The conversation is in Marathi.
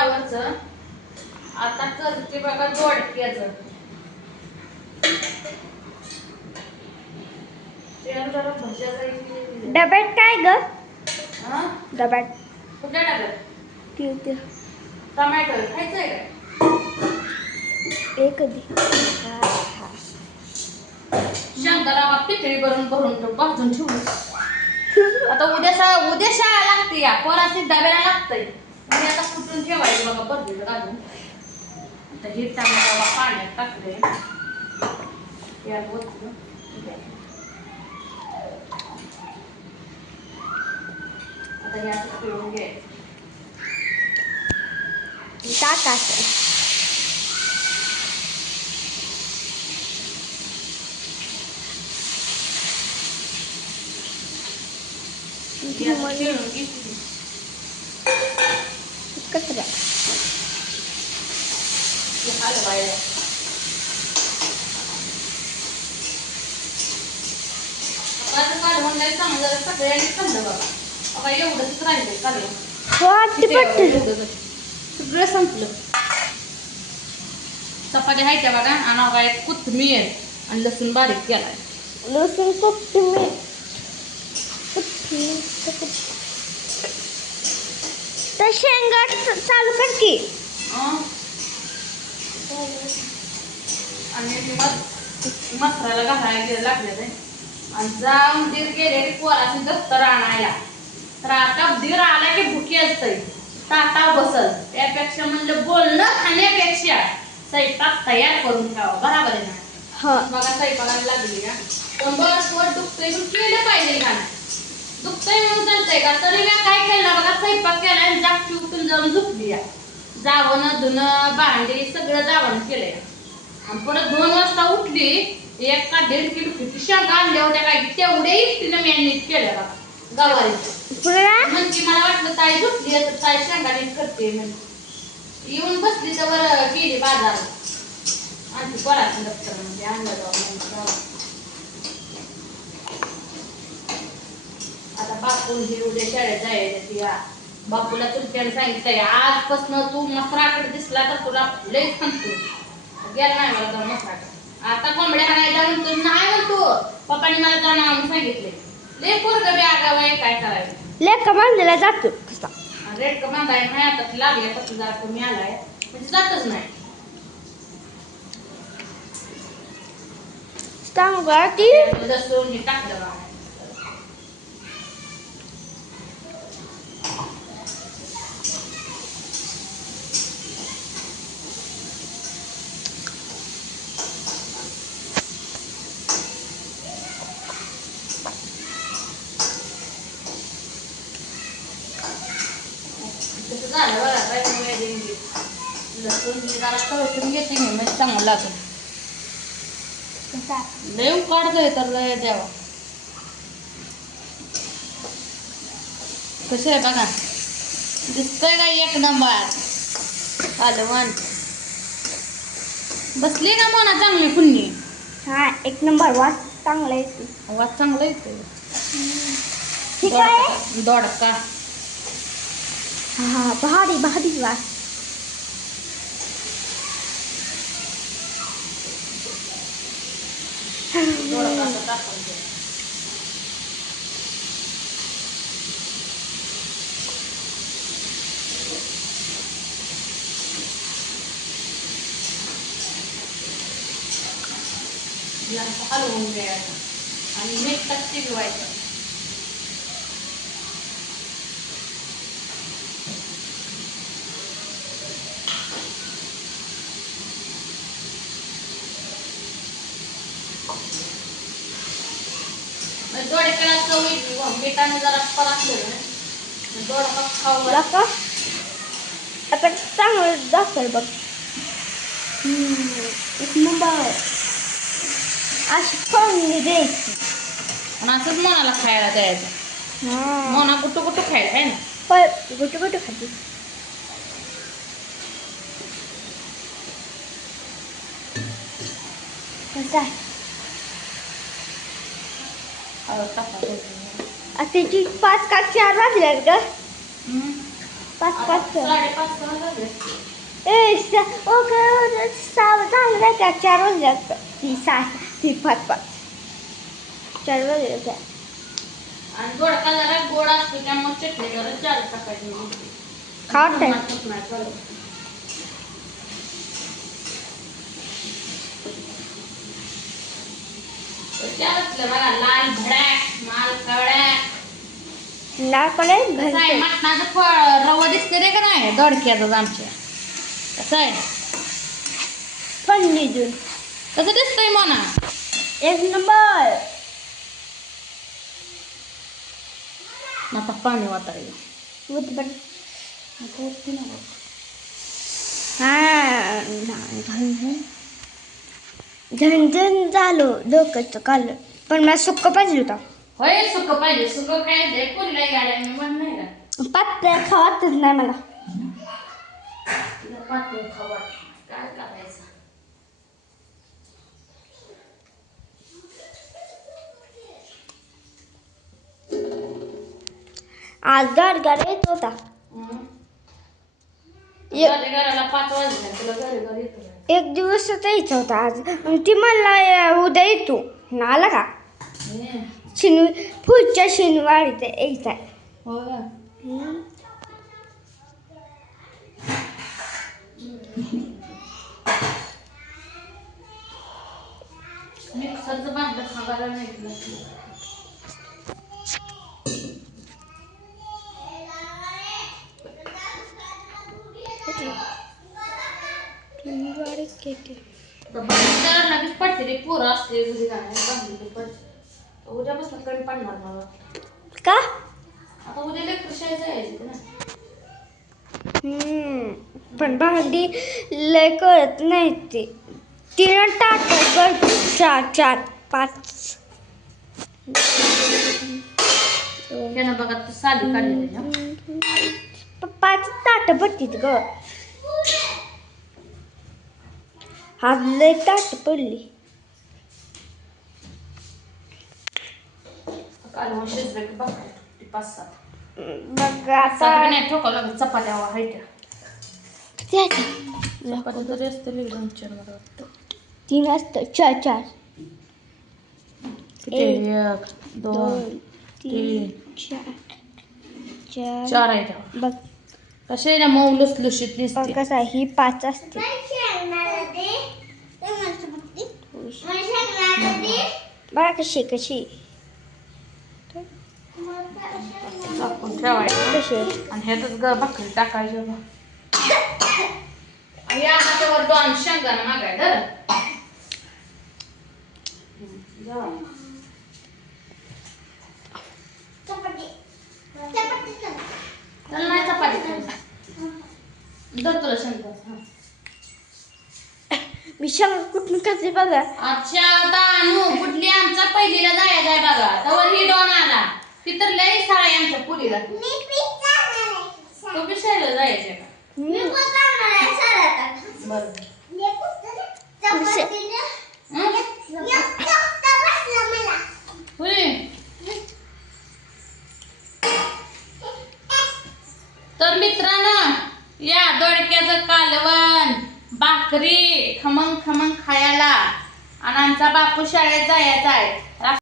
फ्लावरचं. आता करते बघा दोडक्याचं. जरा भज्या जायची. डब्यात काय ग? हा डब्यात कुठल्या डब्यात? ते टोमॅटो खायचंय काय? एक कधी शेंगदाणा पिकळी भरून भाजून ठेवू. आता उद्या शाळा लागते या पोराची डब्याला लागतंय. मी आता कुठून ठेवायचं बघा भरलेलं घालून. आता हे टोमॅटो पाण्यात टाकले. यात वतलं. आता हे असं पिळून घ्यायचं. टाकायचं. पिळून घेतली. कचरा हलवायला. काढून नाही चांगलं जरा सगळ्यांनी खाल्लं बघा. बघा एवढंच राहिले काढून. सगळं संपलं. चपात्या आहेत त्या बघा आणि बघा एक कोथिंबीर आणि लसूण बारीक केलाय. लसूण कोथिंबीर तर शेंगा चालू कर की. आणि मसाला घालायला लागले ते आणि जाऊन दीर गेले पोराची दफ्तर आणायला. तर आता दीर आला की भुकी असते ताटा बसल. त्यापेक्षा म्हणलं बोलणं खाण्यापेक्षा स्वयंपाक तयार करून ठेवा. बरोबर आहे ना? बघा स्वयंपाकाला लागली का पण बस वर दुखतंय पण केलं पाहिजे का नाही. दुखतंय म्हणून चालतंय का? तरी मी काय केलं बघा स्वयंपाक केला आणि जागची उठून जाऊन झोपली या. जावणं धुणं भांडी सगळं जावण केलंय. आणि परत 2 वाजता उठली. 1 का 1.5 किलो किती शेंगा आणल्या होत्या काय तेवढे एकटीनं मी नीट केलं बघा गवारीचं. म्हणजे मला वाटलं ताई झोपली तर ताई शेंगा नीट करते म्हणजे येऊन बसली तर बरं गेली बाजारात आणि पोराचं दप्तर म्हणजे आणलं जाऊ. आता बापून हे उद्या शाळेत जायचं या. बापूला चुलत्याने सांगितलंय आजपासून तू मसराकडे दिसला तर तुला लय सांगतो. गेला नाही मला जाऊन मसराकडे. आता कोंबड्या आणायला म्हणतो नाही म्हणतो पप्पाने मला जाऊन आणून सांगितले. लय पोरगं बी आगाव आहे काय करायचं. लेक बांधलेला जातो कसा रेड का बांधाय नाही आता लागले तर जरा कमी आलाय म्हणजे जातच नाही. सांगा ती लसूण हे टाकलं बघा. झालं बघा काय लसूण जरा तळसून घेते मी म्हणजे चांगलं लागेल. लय काढतोय तर लय द्यावा. कसं आहे बघा दिसतंय का 1 नंबर आलवण. बसली का मोना चांगली पुन्नी. हा 1 नंबर वास चांगला येतो. वास चांगला येतो. ठीक आहे दोडका. हा भारी भारी वास. दोडका टाकून दे. हलवून द्यायचं आणि मीठ टाकते ठेवायचं. दोडक्याला चव येते मिठाने जरा परतलं दोडका खाऊ का आता चांगलं दाखल बघ. 1 नंबर अशी फोडणी द्यायची आणि असंच मनाला खायला द्यायचं. मोना कुठं कुठं खायला आहे ना. गुटू गुटू खाते. कसं आहे त्याची 5 का 4 वाजल्यात ग. पाच पाच 5:30 झाले. ओके 6 झालं नाही का 4 वाजल्यात ती 6 ती 5 4 वाजले काय आणि दोडका जरा गोड असतो त्यामुळे चटणी जरा जास्त टाकायची. खात आहे. बघा लाल भडॅक माल कवड्याक लाल कलर कसं आहे घालते मटणाचं फळ रवा दिसते रे का नाही दोडक्याचं आमच्या कसं आहे थंडी जून कसं दिसतंय म्हणा 1 नंबर. आता पाणी वाटायला झणझण झालो डोक्याचं काल पण मला सुक्क पाहिजे होता. होय सुक पाहिजे सुक काय दे पुरीला गाड्या मी म्हण नाही का पातळ खावातच नाही मला. तिला पातळ खावा काय करायचं. आज गाडगाड येत होता. घराला 5 वाजले तुला घरी येतो एक दिवसच यायचा होता आज आणि ती मला उद्या येतो ना आला का पुढच्या शनिवारी ते यायचा आहे. हो का मिक्सरचं भांडं खावायला नाही दिलं. लगेच पडते रे पोरं असते घरी बांधलेली पडते. उद्यापासून कमी पडणार मला का आता उद्या लेकर शाळेत जायचं ना. पण भांडी लय कळत नाही ते 3 टाक 4 5 त्यानं बघा तू साधी काढलेली 5 ताट भरतीत ग. आज लय ताट पडली. कालवण शिजलं की बघा 5-7 बघ आता नाही ठोकावं लागेल चपात्या हायट्या चपात्या तरी असते 2-4 मला वाटतं 3 असतं 4 किती 1 2 3 4 आहेत बघ कसे ना मऊ लुसलुशीत दिसते. कसं आहे ही 5 असते. बघा कशी कशी झाकून ठेवायचं कशी आणि ह्यातच भाकरी टाकायच्या बघ. या हातावर 2 शेंगदाणा मागाय धर नाही चपाती धर तुला शेंगदाणा. मी शेंगा कुठून खाते बघा. अच्छा तानू कुठली आमचा पहिलीला जायचं आहे बघा तवर ही 2 आला ती तर लई शाळा आहे आमच्या पुरीला. तो पिशायला जायचं का बरं तर मित्रांनो या दोडक्याचं कालवण भाकरी खमंग खमंग खायला आणि आमचा बापू शाळेत जायचा आहे.